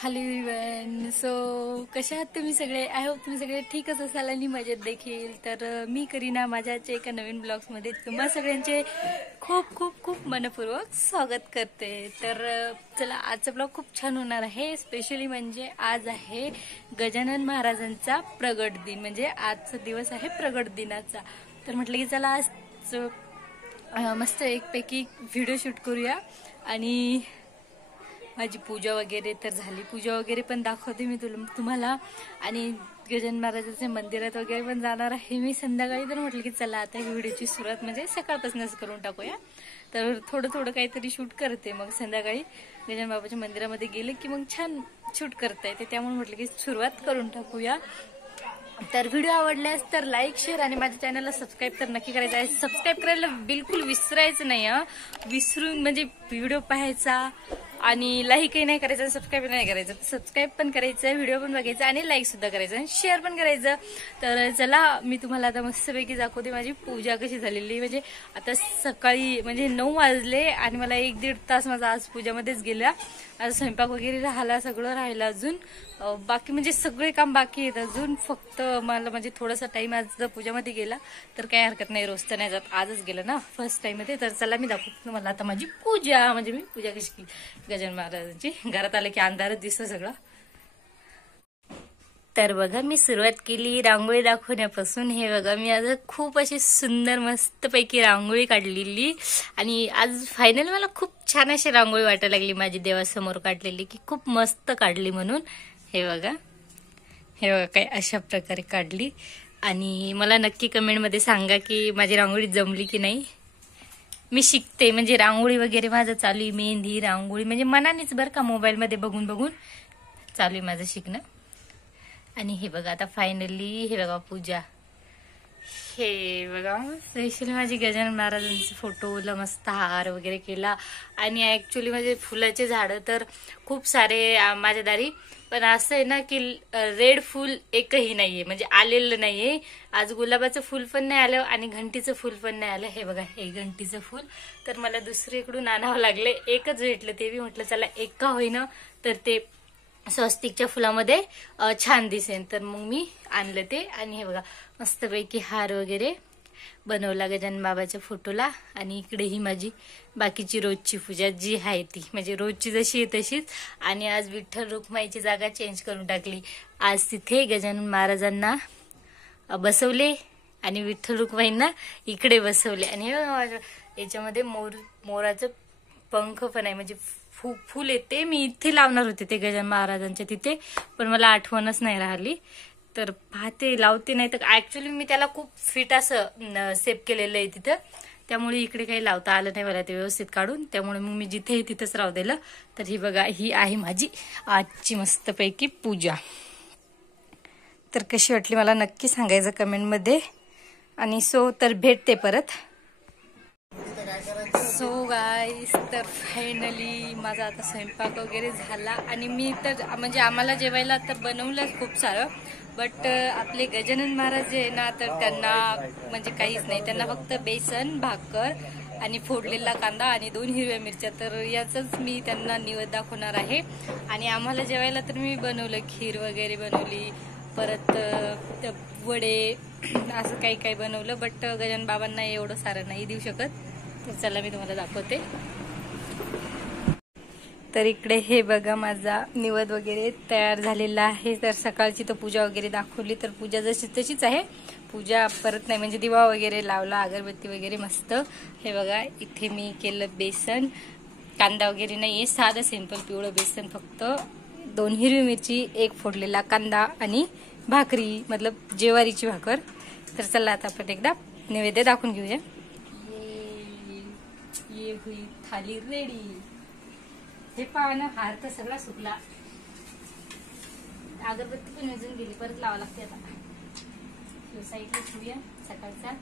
Hello everyone. So कशा आहात तुम्ही सगळे? आय होप तुम्ही सगळे ठीकच असाल आणि मजेत देखील. तर मी करीना माझ्याच्या एका नवीन ब्लॉग्समध्ये तुम्हा सगळ्यांचे खूप खूप खूप मनपूर्वक स्वागत करते. तर चला, आजचा ब्लॉग खूप छान होणार आहे. स्पेशली म्हणजे आज आहे गजानन महाराजांचा प्रगट दिन, म्हणजे आजचा दिवस आहे प्रगट दिनाचा. तर म्हटलं की चला आज मस्त एकपैकी व्हिडिओ शूट करूया. आणि माझी पूजा वगैरे तर झाली, पूजा वगैरे पण दाखवते मी तुम्हाला. आणि गजानन महाराजांच्या मंदिरात वगैरे पण जाणार आहे मी संध्याकाळी. तर म्हटलं की चला आता ही व्हिडिओची सुरुवात म्हणजे सकाळपासूनच करून टाकूया. तर थोडं थोडं काहीतरी शूट करते, मग संध्याकाळी गजानन बाबाच्या मंदिरामध्ये गेले की मग छान शूट करता येते. त्यामुळे म्हटलं की सुरुवात करून टाकूया. तर व्हिडिओ आवडल्यास तर लाईक, शेअर आणि माझ्या चॅनलला सबस्क्राईब तर नक्की करायचं आहे. सबस्क्राईब करायला बिलकुल विसरायचं नाही विसरून म्हणजे व्हिडिओ पाहायचा आणि लाईकही नाही करायचं, सबस्क्राईब नाही करायचं. सबस्क्राईब पण करायचं, व्हिडिओ पण बघायचा आणि लाईक सुद्धा करायचं आणि शेअर पण करायचं. तर चला, मी तुम्हाला आता मस्तपैकी दाखवते माझी पूजा कशी झालेली. म्हणजे आता सकाळी म्हणजे 9 वाजले आणि मला 1-1.5 तास माझा आज पूजामध्येच गेला. आज स्वयंपाक वगैरे राहिला, सगळं राहिलं अजून. बाकी म्हणजे सगळे काम बाकी आहेत अजून. फक्त मला म्हणजे थोडासा टाइम आज पूजामध्ये गेला तर काही हरकत नाही, रोज तर नाही जात, आजच गेलं ना फर्स्ट टाइम मध्ये. तर चला मी दाखवते तुम्हाला आता माझी पूजा, म्हणजे मी पूजा कशी केली गजानन महाराजांची. घरात आले की अंधारच दिसतं सगळं. तर बघा, मी सुरुवात केली रांगोळी दाखवण्यापासून. हे बघा, मी आज खूप अशी सुंदर मस्तपैकी रांगोळी काढलेली आणि आज फायनल मला खूप छान अशी रांगोळी वाटायला लागली माझी देवासमोर काढलेली, की खूप मस्त काढली म्हणून. हे बघा काय अशा प्रकारे काढली. आणि मला नक्की कमेंटमध्ये सांगा की माझी रांगोळी जमली की नाही. मी शिकते म्हणजे रांगोळी वगैरे माझं चालू आहे, मेहंदी रांगोळी म्हणजे मनानेच बरं का, मोबाईलमध्ये बघून बघून चालू आहे माझं शिकणं. आणि हे बघा आता फायनली हे बघा पूजा. हे बघा स्पेशली माझी गजानन महाराजांचे फोटोला मस्त हार वगैरे केला. आणि ऍक्च्युली माझे फुलाचे झाडं तर खूप सारे माझ्या दारी, पण असं आहे ना की रेड फुल एकही नाहीये, म्हणजे आलेलं नाहीये. आज गुलाबाचं फुल पण नाही आलं आणि घंटीचं फुल पण नाही आलं. हे बघा हे घंटीचं फुल तर मला दुसरीकडून आणावं लागले. एकच भेटलं, ते बी म्हटलं चला एक का होईना तर ते स्वस्तिकच्या फुलामध्ये छान दिसेल, तर मग मी आणलं ते. आणि हे बघा मस्तपैकी हार वगैरे बनवला गजानन बाबाच्या फोटोला. आणि इकडे ही माझी बाकीची रोजची पूजा जी आहे ती, म्हणजे रोजची जशी आहे तशीच. आणि आज विठ्ठल रुक्माईची जागा चेंज करून टाकली. आज तिथे गजानन महाराजांना बसवले आणि विठ्ठल रुक्माईंना इकडे बसवले. आणि याच्यामध्ये मोराचं पंख पण आहे, म्हणजे फुल येते. मी इथे लावणार होते ते गजानन महाराजांच्या तिथे, पण मला आठवणच नाही राहिली. तर पाहते लावते, नाही तर ऍक्च्युली मी त्याला खूप फिट असं सेप केलेलं आहे तिथं, त्यामुळे इकडे काही लावता आलं नाही मला ते व्यवस्थित काढून. त्यामुळे मग मी जिथे तिथंच राहू दिलं. तर ही बघा ही आहे माझी आजची मस्तपैकी पूजा. तर कशी वाटली मला नक्की सांगायचं कमेंटमध्ये. आणि तर भेटते परत. सो गाईस, तर फायनली माझा आता स्वयंपाक वगैरे झाला. आणि मी तर म्हणजे आम्हाला जेवायला तर बनवलंच खूप सारं, बट आपले गजानन महाराज जे आहे ना, तर त्यांना म्हणजे काहीच नाही, त्यांना फक्त बेसन, भाकर आणि फोडलेला कांदा आणि 2 हिरव्या मिरच्या. तर याचंच मी त्यांना निवेद दाखवणार आहे. आणि आम्हाला जेवायला तर मी बनवलं, खीर वगैरे बनवली, परत वडे असं काही काही बनवलं. बट गजानन बाबांना एवढं सारं नाही देऊ शकत. तर चला मी तुम्हाला दाखवते. तर इकडे हे बघा माझा निवेद वगैरे तयार झालेला आहे. तर सकाळची तर पूजा वगैरे दाखवली, तर पूजा जशी तशीच आहे. पूजा परत नाही, म्हणजे दिवा वगैरे लावला, अगरबत्ती वगैरे मस्त. हे बघा इथे मी केलं बेसन, कांदा वगैरे नाहीये, साधं सिंपल पिवळं बेसन, फक्त 2 हिरवी मिरची, 1 फोडलेला कांदा आणि भाकरी, मतलब ज्वारीची भाकर. तर चला आता आपण एकदा नैवेद्य दाखवून घेऊया. ये हुई थाली रेडी. हे पाहणं, हार तर सगळा सुकला, अगरबत्ती पण विजून गेली, परत लावा लागते आता. साईडला ठेवूया सकाळचा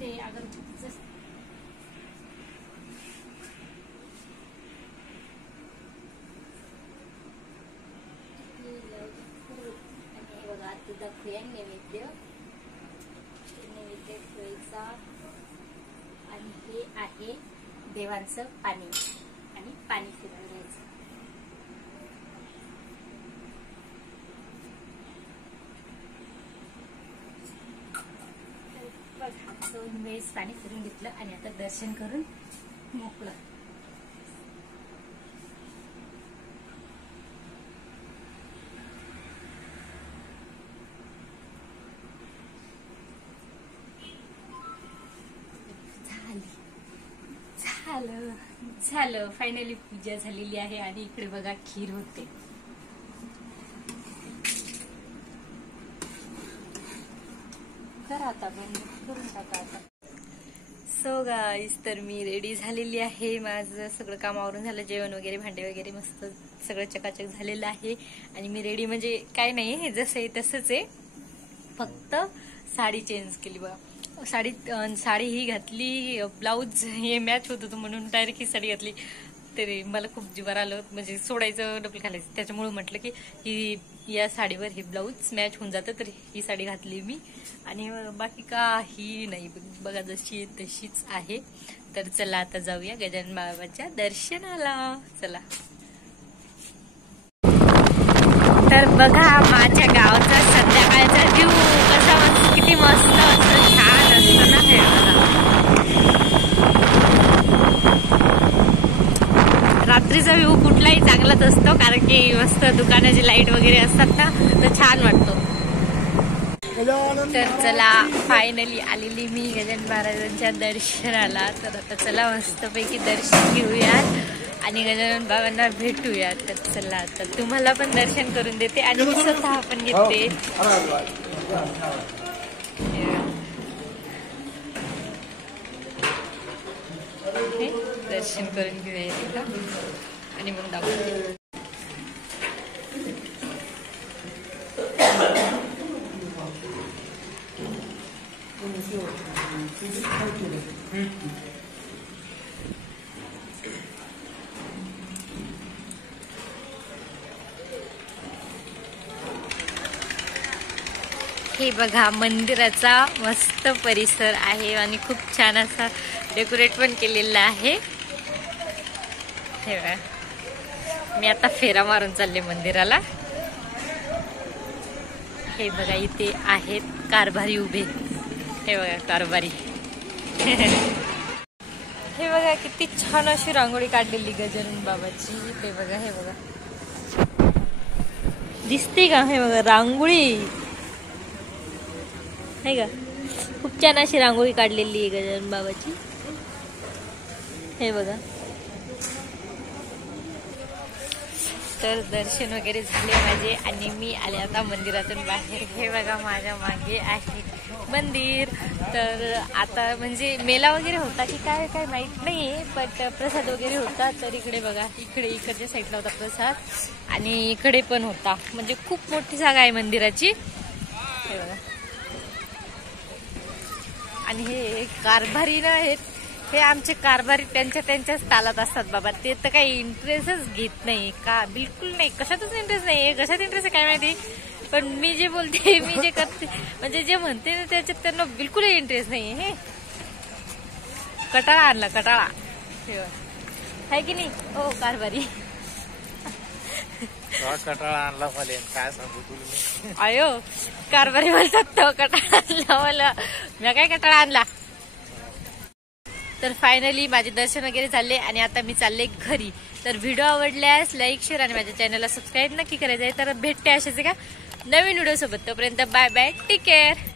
ते अगरबत्तीचं. हे बघा आता दाखवूया नैवेद्य ठेवायचा. आणि हे आहे देवांचं पाणी, आणि पाणी फिरवायचं. 2 वेळेस पाणी करून घेतलं आणि आता दर्शन करून मोकळं. झालं फायनली पूजा झालेली आहे आणि इकडे बघा खीर होते. करा आता बंद करून टाका आता. सो गाईस, तर मी रेडी झालेली आहे. माझं सगळं कामावरून झालं, जेवण वगैरे भांडे वगैरे मस्त सगळं चकाचक झालेलं आहे. आणि मी रेडी म्हणजे काय नाही, हे जसं आहे तसंच आहे, फक्त साडी चेंज केली बघा. साडी ही घातली, ब्लाऊज हे मॅच होत होतं म्हणून डायरेक्ट ही साडी घातली. तरी मला खूप जीवावर आलं, म्हणजे सोडायचं डबल घालायचं, त्याच्यामुळे म्हटलं की ही या साडीवर हे ब्लाऊज मॅच होऊन जातं, तर ही साडी घातली मी. आणि बाकी काही नाही बघा, जशी आहे तशीच आहे. तर चला आता जाऊया गजानन बाबाच्या दर्शनाला. चला. तर बघा माझ्या गावाचा संध्याकाळचा व्ह्यू कसा मस्त, किती मस्त असं छान असतं ना हे. रात्रीचा व्ह्यू कुठलाही चांगलाच असतो, कारण की मस्त दुकानाची लाईट वगैरे असतात ना, तर छान वाटतो. तर चला, फायनली आलेली मी गजानन महाराजांच्या दर्शनाला. तर आता चला मस्तपैकी दर्शन घेऊयात आणि गजानन बाबांना भेटूयात. तर चला, आता तुम्हाला पण दर्शन करून देते आणि मी स्वतः पण घेते. दर्शन करून घेऊया आणि मग दाखवते. हे बघा मंदिराचा मस्त परिसर आहे आणि खूप छान असा डेकोरेट पण केलेला आहे. हे बघा, मी आता फेरा मारून चालले मंदिराला. हे बघा, इथे आहेत कारभारी उभे. हे बघा कारभारी. हे बघा किती छान अशी रांगोळी काढलेली गजानन बाबाची. हे बघा, हे बघा दिसते का? हे बघा रांगोळी आहे का, खूप छान अशी रांगोळी काढलेली आहे गजानन बाबाची. हे बघा. तर दर्शन वगैरे झाले माझे आणि मी आले आता मंदिरातून बाहेर. हे बघा माझ्या मागे आहे मंदिर. तर आता म्हणजे मेला वगैरे होता की काय काय माहित नाहीये, बट प्रसाद वगैरे होता. तर इकडे बघा, इकडच्या साईडला होता प्रसाद आणि इकडे पण होता. म्हणजे खूप मोठी जागा आहे मंदिराची. हे बघा. आणि हे कारभारी ना आहेत, हे आमचे कारभारी त्यांच्याच तालात असतात बाबा. ते तर काही इंटरेस्टच घेत नाही का, बिलकुल नाही, कशातच इंटरेस्ट नाही. कशात इंटरेस्ट आहे काय माहिती, पण मी जे बोलते, मी जे करते, म्हणजे जे म्हणते ना त्याच्यात त्यांना बिलकुल इंटरेस्ट नाही. हे कटाळा आणला, कटाळा आहे की नाही हो कारभारी. कटाळा आणला मला, काय सांगू तुला. आयो कारभारी बोलतात तो कटाळा आणला मला. मी काय कटाळा आणला. तर फायनली माझे दर्शन वगैरे झाले आणि आता मी चालले घरी. तर व्हिडिओ आवडल्यास लाईक, शेअर आणि माझ्या चॅनलला सबस्क्राईब नक्की करायचं आहे. तर भेटते अशाच एका नवीन व्हिडिओ सोबत. तोपर्यंत बाय बाय, टेक केअर.